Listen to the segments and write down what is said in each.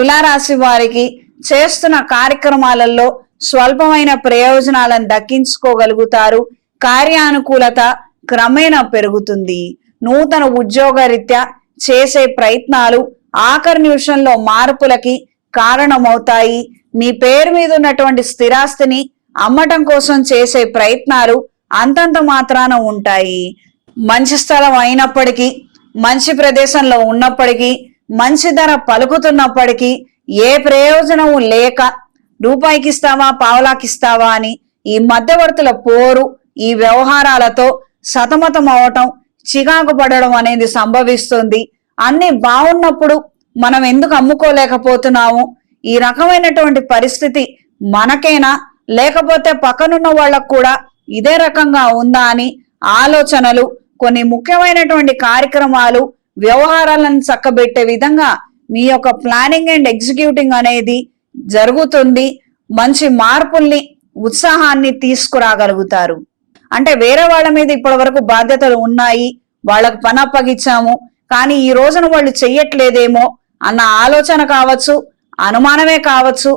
తులారాశి వారికి చేస్తున్న కార్యక్రమాలలో స్వల్పమైన ప్రయోజనాలను దక్కించుకోగలుగుతారు. కార్యానుకూలత క్రమేణా పెరుగుతుంది. నూతన ఉద్యోగరీత్యా చేసే ప్రయత్నాలు ఆఖరి నిమిషంలో మార్పులకి కారణమవుతాయి. మీ పేరు మీద ఉన్నటువంటి స్థిరాస్తిని అమ్మటం కోసం చేసే ప్రయత్నాలు అంతంత మాత్రాన ఉంటాయి. మంచి స్థలం అయినప్పటికీ మంచి ప్రదేశంలో ఉన్నప్పటికీ మంచి ధర పలుకుతున్నప్పటికీ ఏ ప్రయోజనం లేక రూపాయికి ఇస్తావా అని ఈ మధ్యవర్తుల పోరు ఈ వ్యవహారాలతో సతమతం అవటం చికాకు పడడం అనేది సంభవిస్తుంది. అన్ని బాగున్నప్పుడు మనం ఎందుకు అమ్ముకోలేకపోతున్నాము? ఈ రకమైనటువంటి పరిస్థితి మనకేనా? లేకపోతే పక్కనున్న వాళ్ళకు కూడా ఇదే రకంగా ఉందా అని ఆలోచనలు కొన్ని ముఖ్యమైనటువంటి కార్యక్రమాలు వ్యవహారాలను చక్కబెట్టే విధంగా మీ యొక్క ప్లానింగ్ అండ్ ఎగ్జిక్యూటింగ్ అనేది జరుగుతుంది. మంచి మార్పుల్ని ఉత్సాహాన్ని తీసుకురాగలుగుతారు. అంటే వేరే వాళ్ళ మీద ఇప్పటి వరకు బాధ్యతలు ఉన్నాయి వాళ్ళకు పని అప్పగించాము కానీ ఈ రోజున వాళ్ళు చెయ్యట్లేదేమో అన్న ఆలోచన కావచ్చు అనుమానమే కావచ్చు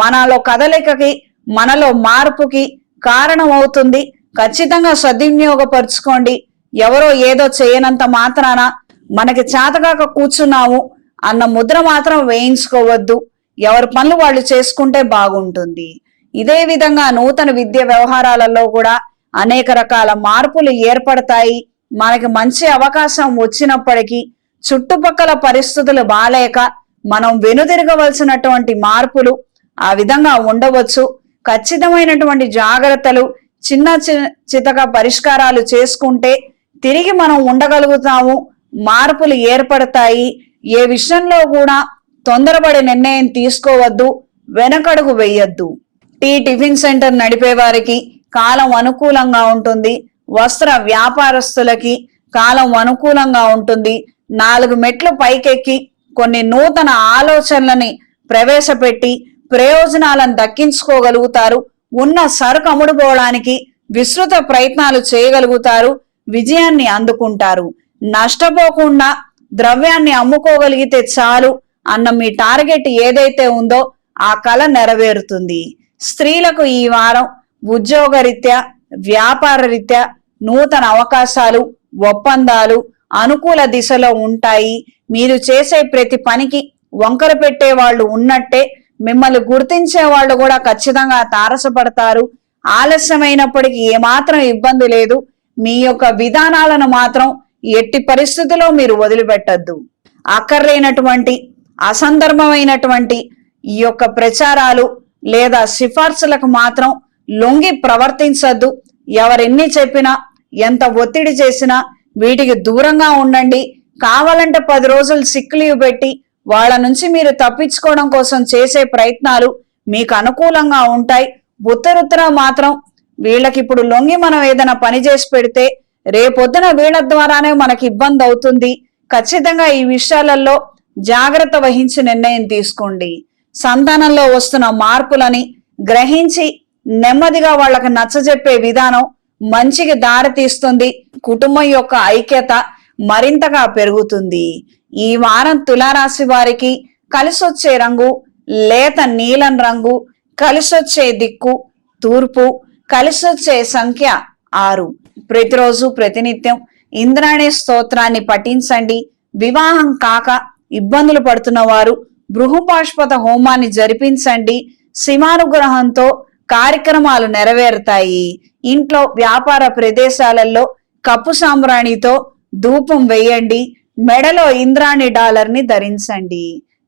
మనలో కదలికకి మనలో మార్పుకి కారణం అవుతుంది. ఖచ్చితంగా సద్వినియోగపరుచుకోండి. ఎవరో ఏదో చేయనంత మాత్రాన మనకి చేతగాక కూర్చున్నాము అన్న ముద్ర మాత్రం వేయించుకోవద్దు. ఎవరి పనులు వాళ్ళు చేసుకుంటే బాగుంటుంది. ఇదే విధంగా నూతన విద్య వ్యవహారాలలో కూడా అనేక రకాల మార్పులు ఏర్పడతాయి. మనకి మంచి అవకాశం వచ్చినప్పటికీ చుట్టుపక్కల పరిస్థితులు బాలేక మనం వెనుదిరగవలసినటువంటి మార్పులు ఆ విధంగా ఉండవచ్చు. ఖచ్చితమైనటువంటి జాగ్రత్తలు చిన్న చి- చితక పరిష్కారాలు చేసుకుంటే తిరిగి మనం ఉండగలుగుతాము. మార్పులు ఏర్పడతాయి. ఏ విషయంలో కూడా తొందరపడి నిర్ణయం తీసుకోవద్దు వెనకడుగు వేయొద్దు. టీ టిఫిన్ సెంటర్ నడిపే వారికి కాలం అనుకూలంగా ఉంటుంది. వస్త్ర వ్యాపారస్తులకి కాలం అనుకూలంగా ఉంటుంది. నాలుగు మెట్లు పైకెక్కి కొన్ని నూతన ఆలోచనలని ప్రవేశపెట్టి ప్రయోజనాలను దక్కించుకోగలుగుతారు. ఉన్న సరుకు అమ్ముడుపోవడానికి విస్తృత ప్రయత్నాలు చేయగలుగుతారు. విజయాన్ని అందుకుంటారు. నష్టపోకుండా ద్రవ్యాన్ని అమ్ముకోగలిగితే చాలు అన్న మీ టార్గెట్ ఏదైతే ఉందో ఆ కళ నెరవేరుతుంది. స్త్రీలకు ఈ వారం ఉద్యోగరీత్యా వ్యాపార రీత్యా నూతన అవకాశాలు ఒప్పందాలు అనుకూల దిశలో ఉంటాయి. మీరు చేసే ప్రతి పనికి వంకర పెట్టే వాళ్ళు ఉన్నట్టే మిమ్మల్ని గుర్తించే వాళ్ళు కూడా ఖచ్చితంగా తారసపడతారు. ఆలస్యమైనప్పటికీ ఏమాత్రం ఇబ్బంది లేదు. మీ యొక్క విధానాలను మాత్రం ఎట్టి పరిస్థితిలో మీరు వదిలిపెట్టద్దు. అక్కర్లేనటువంటి అసందర్భమైనటువంటి ఈ యొక్క ప్రచారాలు లేదా సిఫార్సులకు మాత్రం లొంగి ప్రవర్తించద్దు. ఎవరెన్ని చెప్పినా ఎంత ఒత్తిడి చేసినా వీటికి దూరంగా ఉండండి. కావాలంటే పది రోజులు సిక్ లీవ్ పెట్టి వాళ్ళ నుంచి మీరు తప్పించుకోవడం కోసం చేసే ప్రయత్నాలు మీకు అనుకూలంగా ఉంటాయి. ఉత్తరుత్తర మాత్రం వీళ్ళకి ఇప్పుడు లొంగి మనం ఏదైనా పని చేసి పెడితే రేపొద్దున వీళ్ళ ద్వారానే మనకి ఇబ్బంది అవుతుంది. ఖచ్చితంగా ఈ విషయాలలో జాగ్రత్త వహించి నిర్ణయం తీసుకోండి. సంతానంలో వస్తున్న మార్పులని గ్రహించి నెమ్మదిగా వాళ్ళకి నచ్చజెప్పే విధానం మంచికి దారి తీస్తుంది. కుటుంబం యొక్క ఐక్యత మరింతగా పెరుగుతుంది. ఈ వారం తులారాశి వారికి కలిసొచ్చే రంగు లేత నీలం రంగు కలిసొచ్చే దిక్కు తూర్పు కలిసొచ్చే సంఖ్య ఆరు. ప్రతిరోజు ప్రతినిత్యం ఇంద్రాణి స్తోత్రాన్ని పఠించండి. వివాహం కాక ఇబ్బందులు పడుతున్న వారు బృహుపాష్పత హోమాన్ని జరిపించండి. సిమానుగ్రహంతో కార్యక్రమాలు నెరవేరుతాయి. ఇంట్లో వ్యాపార ప్రదేశాలలో కప్పు సాంబ్రాణితో ధూపం వేయండి. మెడలో ఇంద్రాణి డాలర్ని ధరించండి.